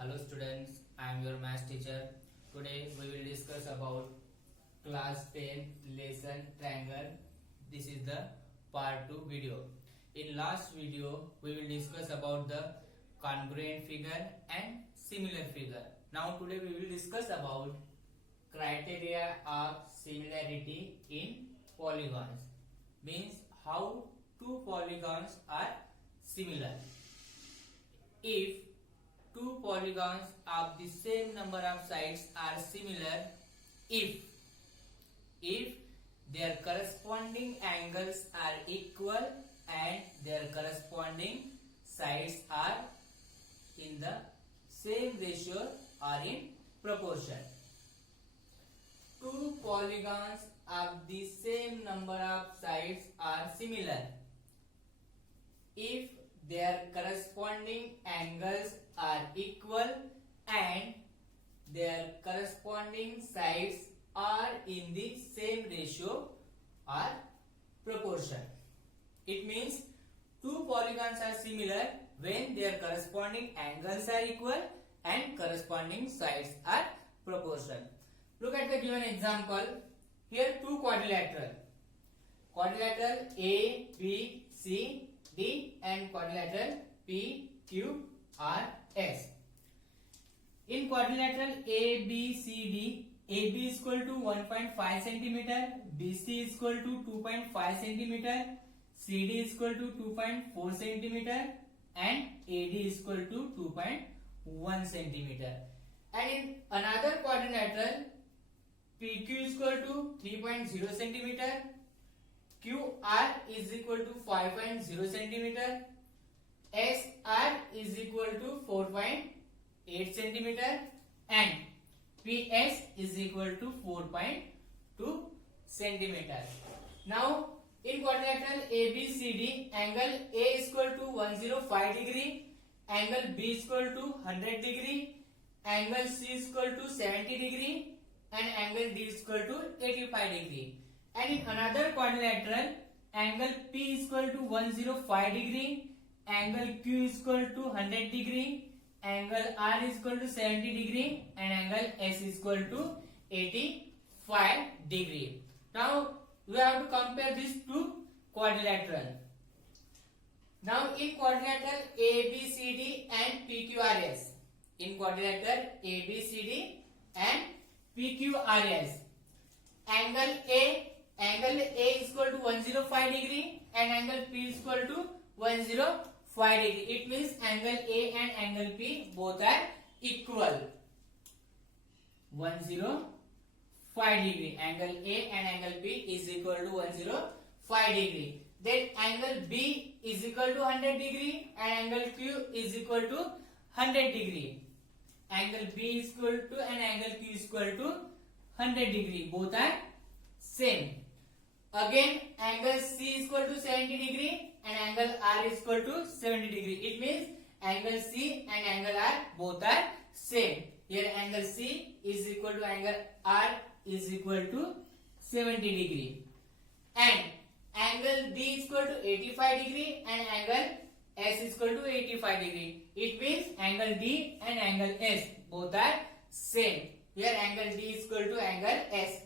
Hello students, I am your math teacher. Today we will discuss about class 10 lesson triangle. This is the part 2 video. In last video we will discuss about the congruent figure and similar figure. Now today we will discuss about criteria of similarity in polygons. Means how two polygons are similar. If two polygons of the same number of sides are similar, if their corresponding angles are equal and their corresponding sides are in the same ratio or in proportion. Two polygons of the same number of sides are similar if their corresponding angles are equal and their corresponding sides are in the same ratio or proportion. It means two polygons are similar when their corresponding angles are equal and corresponding sides are proportion. Look at the given example. Here two quadrilateral A, B, C, D and quadrilateral P, Q, R, S. In quadrilateral A, B, C, D, AB is equal to 1.5 cm, BC is equal to 2.5 cm, CD is equal to 2.4 cm and AD is equal to 2.1 cm. And in another quadrilateral, PQ is equal to 3.0 cm, QR is equal to 5.0 cm, SR is equal to 4.8 cm and PS is equal to 4.2 cm. Now in quadrilateral ABCD, angle A is equal to 105 degree, angle B is equal to 100 degree, angle C is equal to 70 degree and angle D is equal to 85 degree. And in another quadrilateral, angle P is equal to 105 degree, angle Q is equal to 100 degree, angle R is equal to 70 degree and angle S is equal to 85 degree. Now we have to compare these two quadrilateral. Now in quadrilateral ABCD and PQRS, in quadrilateral ABCD and PQRS, angle A is equal to 105 degree and angle P is equal to 105 degree. It means angle A and angle P both are equal. 105 degree. Angle A and angle P is equal to 105 degree. Then angle B is equal to 100 degree and angle Q is equal to 100 degree. Angle B is equal to and angle Q is equal to 100 degree. Both are same. Again, angle C is equal to 70 degree and angle R is equal to 70 degree. It means angle C and angle R both are same. Here angle C is equal to angle R is equal to 70 degree. And angle D is equal to 85 degree and angle S is equal to 85 degree. It means angle D and angle S both are same. Here angle D is equal to angle S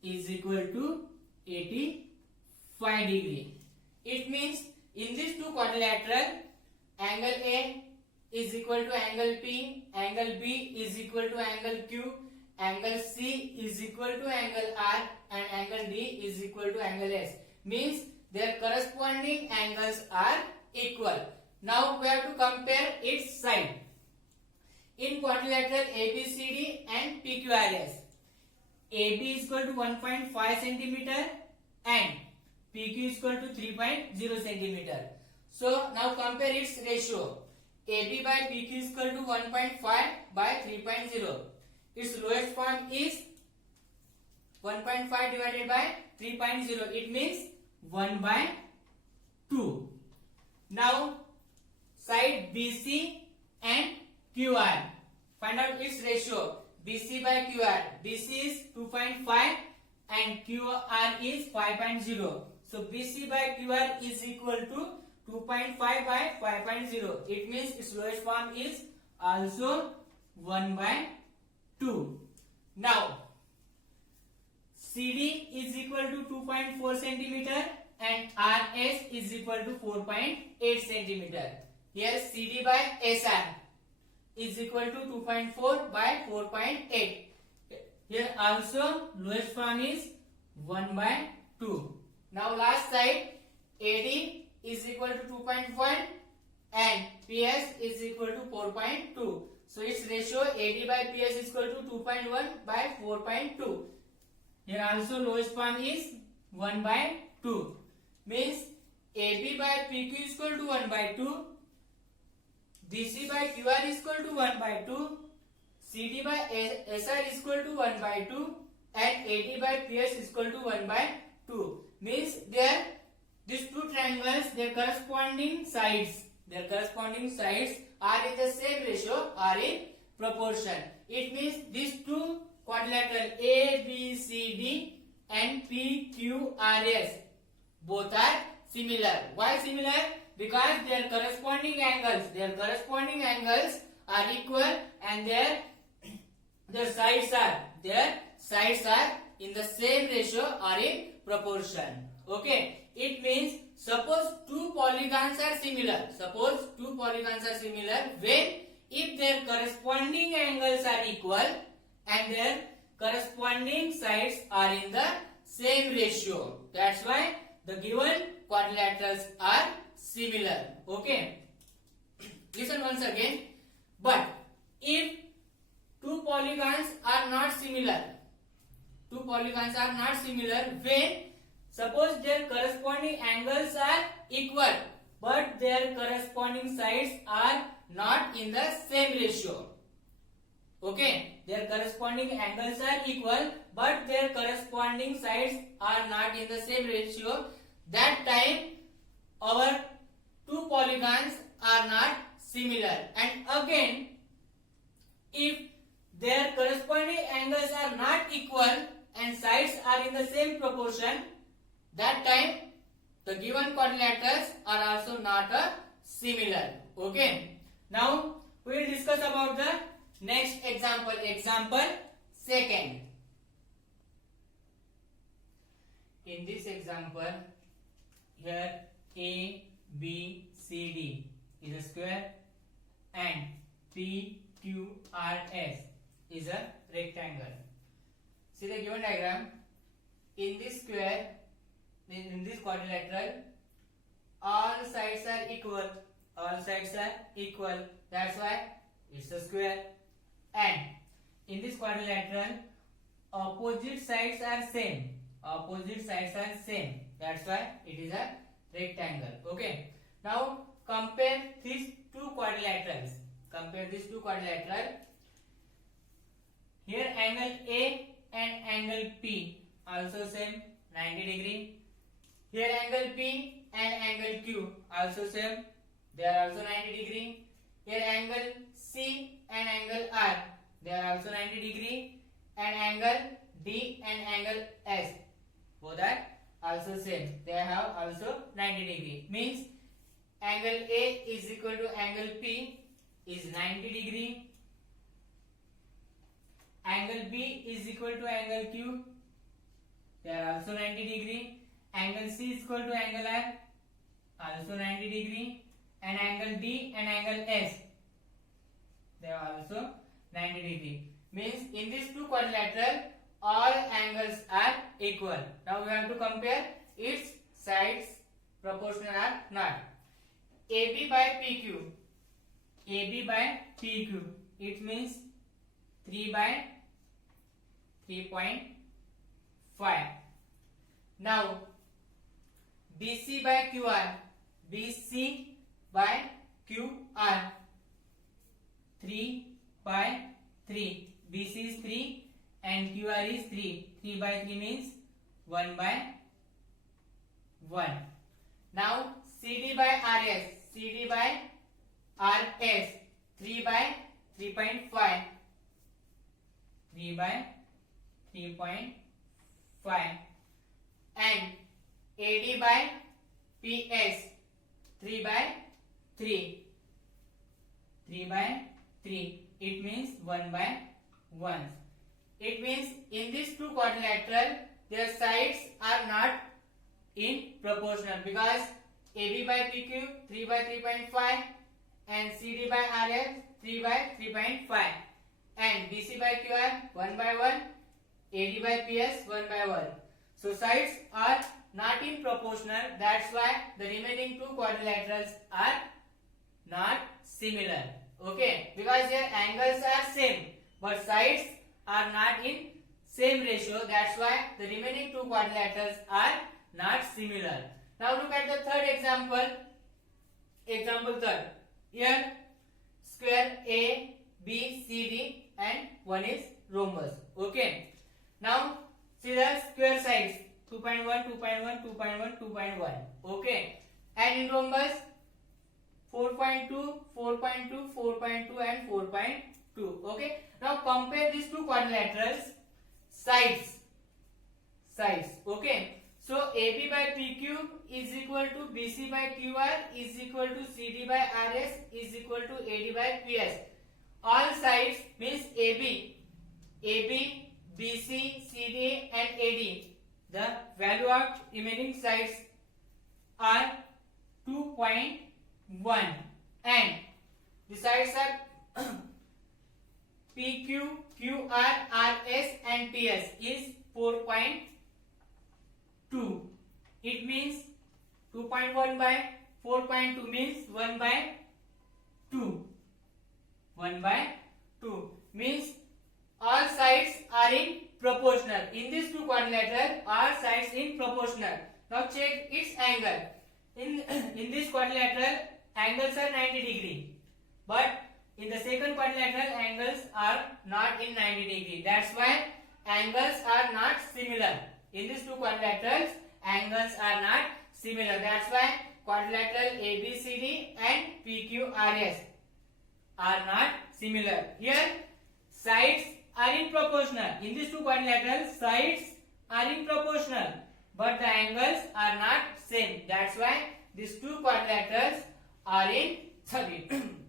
is equal to 85 degree. It means in these two quadrilateral, angle A is equal to angle P, angle B is equal to angle Q, angle C is equal to angle R and angle D is equal to angle S. Means their corresponding angles are equal. Now we have to compare its side. In quadrilateral ABCD and PQRS, AB is equal to 1.5 cm and PQ is equal to 3.0 cm. So now compare its ratio. AB by PQ is equal to 1.5 by 3.0. Its lowest form is 1.5 divided by 3.0. It means 1 by 2. Now side BC and QR. Find out its ratio. BC by QR. BC is 2.5 and QR is 5.0. So BC by QR is equal to 2.5 by 5.0. It means its lowest form is also 1/2. Now CD is equal to 2.4 centimeter and RS is equal to 4.8 centimeter. Here CD by SR is equal to 2.4 by 4.8. Here also lowest form is 1/2. Now last side AD is equal to 2.1 and PS is equal to 4.2. So its ratio AD by PS is equal to 2.1 by 4.2. Here also lowest form is 1/2. Means AB by PQ is equal to 1/2. DC by QR is equal to 1/2. CD by SR is equal to 1/2 and AD by PS is equal to 1/2. Means these two triangles, their corresponding sides are in the same ratio, are in proportion. It means these two quadrilateral ABCD and PQRS both are similar. Why similar? Because their corresponding angles are equal and their sides are in the same ratio, are in proportion. Okay, it means suppose two polygons are similar when if their corresponding angles are equal and their corresponding sides are in the same ratio. That's why the given quadrilaterals are similar. Okay, listen once again. But if two polygons are not similar when suppose their corresponding angles are equal but their corresponding sides are not in the same ratio. Okay, their corresponding angles are equal but their corresponding sides are not in the same ratio. That time our two polygons are not similar. And again, if their corresponding angles are not equal and sides are in the same proportion, that time the given quadrilaterals are also not similar. Okay, now we will discuss about the next example. Example second. In this example, here A, B, C, D is a square and P, Q, R, S is a rectangle. See the given diagram. In this square, in this quadrilateral, all sides are equal. That's why it's a square. And in this quadrilateral, opposite sides are same. That's why it is a rectangle. Okay. Now compare these two quadrilaterals. Here angle A and angle P also same, 90 degree. Here angle P and angle Q also same, they are also 90 degree. Here angle C and angle R, they are also 90 degree. And angle D and angle S, both are also same, they have also 90 degree. Means angle A is equal to angle P is 90 degree. Angle B is equal to angle Q, they are also 90 degree. Angle C is equal to angle R, also 90 degree. And angle D and angle S, they are also 90 degree. Means in these two quadrilateral, all angles are equal. Now we have to compare its sides proportional or not. AB by PQ, it means 3 by 3.5. Now BC by QR, 3 by 3. BC is 3 and QR is 3. 3 by 3 means 1 by 1. Now CD by RS, 3 by 3.5. 3 by 3.5. And AD by PS, 3 by 3. 3 by 3. It means 1 by 1. It means in these two quadrilateral, their sides are not in proportional because AB by PQ 3 by 3.5 and CD by RF 3 by 3.5 and BC by QR 1 by 1, AD by PS 1 by 1. So sides are not in proportional. That's why the remaining two quadrilaterals are not similar. Okay, because their angles are same, but sides are not in same ratio. That's why the remaining two quadrilaterals are not similar. Now look at the third example. Example third. Here square A, B, C, D and one is rhombus. Okay. Now see the square sides 2.1, 2.1, 2.1, 2.1. Okay. And in rhombus 4.2, 4.2, 4.2 and 4.2. Okay. Now compare these two quadrilaterals sides. Okay. So AB by PQ is equal to BC by QR is equal to CD by RS is equal to AD by PS. All sides means AB, BC, CD and AD. The value of remaining sides are 2.1 and the sides are PQ, QR, RS and PS is 4.2. It means 2.1 by 4.2 means 1 by 2. 1 by 2 means all sides are in proportional. In these two quadrilateral, all sides in proportional. Now check its angle. In this quadrilateral, angles are 90 degree. But in the second quadrilateral, angles are not in 90 degree. That's why angles are not similar. In these two quadrilaterals, angles are not similar. That's why quadrilateral ABCD and PQRS are not similar. Here, sides are in proportional. In these two quadrilaterals, sides are in proportional, but the angles are not same. That's why these two quadrilaterals are in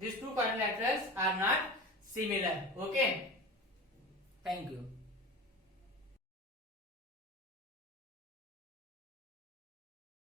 these two quadrilaterals are not similar. Okay. Thank you.